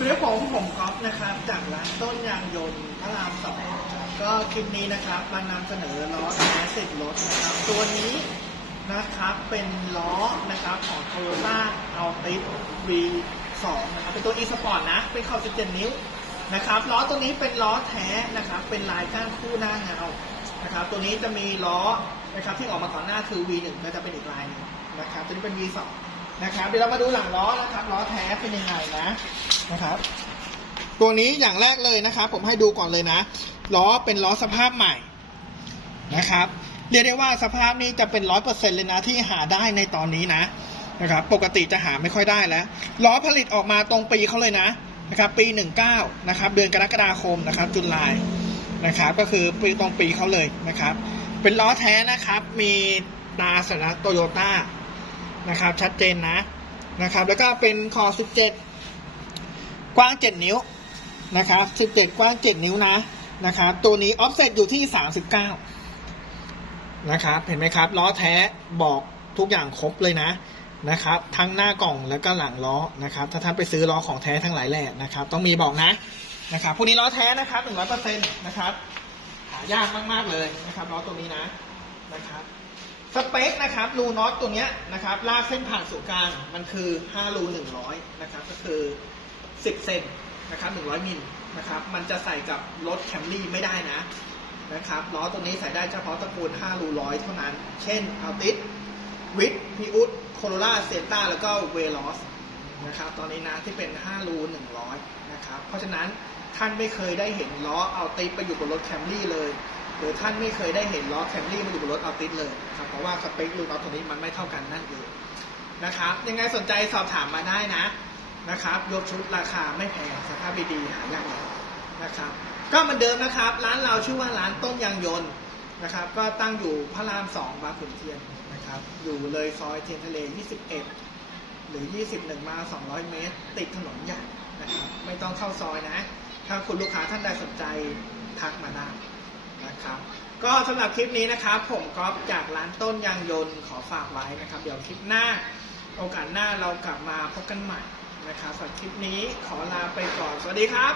วันนี้ผมผมก๊อฟนะครับจากร้านต้นยางยนต์พระรามสองก็คลิปนี้นะครับมานำเสนอล้อแท้สิบรถนะครับ ตัวนี้นะครับเป็นล้อนะครับของ Toyota Altis V2 นะครับเป็นตัว e Sport นะ เป็นขอบ17นิ้วนะครับล้อตัวนี้เป็นล้อแท้นะครับเป็นลายก้านคู่หน้าเงานะครับตัวนี้จะมีล้อนะครับที่ออกมาก่อนหน้าคือ V1 ก็จะเป็นอีกลายนึงนะครับตัวนี้เป็น V2 นะครับ เดี๋ยวเรามาดูหลังล้อนะครับล้อแท้เป็นยังไงนะนะครับ ตัวนี้อย่างแรกเลยนะครับ ผมให้ดูก่อนเลยนะล้อเป็นล้อสภาพใหม่นะครับ เรียกได้ว่าสภาพนี้จะเป็นร้อยเปอร์เซ็นเลยนะที่หาได้ในตอนนี้นะนะครับ ปกติจะหาไม่ค่อยได้แล้วล้อผลิตออกมาตรงปีเขาเลยนะนะครับปี 19นะครับเดือนกรกฎาคมนะครับจุลายนะครับก็คือปีตรงปีเขาเลยนะครับ เป็นล้อแท้นะครับมีตาสัญลักษณ์โตโยต้า นะครับชัดเจนนะนะครับ แล้วก็เป็นคอ 17 กว้าง 7 นิ้วนะครับ 17 กว้าง 7 นิ้วนะนะครับ ตัวนี้ออฟเซตอยู่ที่ 39 นะครับ เห็นไหมครับ ล้อแท้บอกทุกอย่างครบเลยนะนะครับ ทั้งหน้ากล่องแล้วก็หลังล้อนะครับ ถ้าท่านไปซื้อล้อของแท้ทั้งหลายแหล่นะครับ ต้องมีบอกนะนะครับพวกนี้ล้อแท้นะครับ100%นะครับหายากมากๆเลยนะครับล้อตัวนี้นะนะครับ สเปคนะครับรูน็อตตัวเนี้ยนะครับลากเส้นผ่านศูนย์กลางมันคือ5รู100นะครับก็คือ 10 เซนนะครับ100มิลนะครับมันจะใส่กับรถแคมรี่ไม่ได้นะนะครับล้อตัวนี้ใส่ได้เฉพาะตระกูล5รูร้อยเท่านั้น เช่นอัลติสวิทพิอุตโคโรล่าเซต้าแล้วก็เวลอสนะครับตอนนี้นะที่เป็น 5 รู 100 นะครับ เพราะฉะนั้นท่านไม่เคยได้เห็นล้อเอัลติไปอยู่บนรถแคมรี่เลย หรือท่านไม่เคยได้เห็นล้อแคมรี่มาอยู่บนรถอัลติสเลยครับเพราะว่าสเปครูน็อตตัวนี้มันไม่เท่ากันนั่นเองนะครับยังไงสนใจสอบถามมาได้นะนะครับยกชุดราคาไม่แพงสภาพดีๆหายากเลยนะครับก็เหมือนเดิมนะครับ ร้านเราชื่อว่าร้านต้นยางยนต์นะครับ ก็ตั้งอยู่พระรามสองบางขุนเทียนนะครับ อยู่เลยซอยเทียนทะเล 21 หรือ 21 มา 200 เมตร ติดถนนใหญ่นะครับ ไม่ต้องเข้าซอยนะ ถ้าคุณลูกค้าท่านใดสนใจทักมาได้ นะครับ ก็สำหรับคลิปนี้นะครับ ผมก๊อฟจากร้านต้นยางยนต์ขอฝากไว้นะครับ เดี๋ยวคลิปหน้า โอกาสหน้าเรากลับมาพบกันใหม่นะครับสำหรับคลิปนี้ขอลาไปก่อน สวัสดีครับ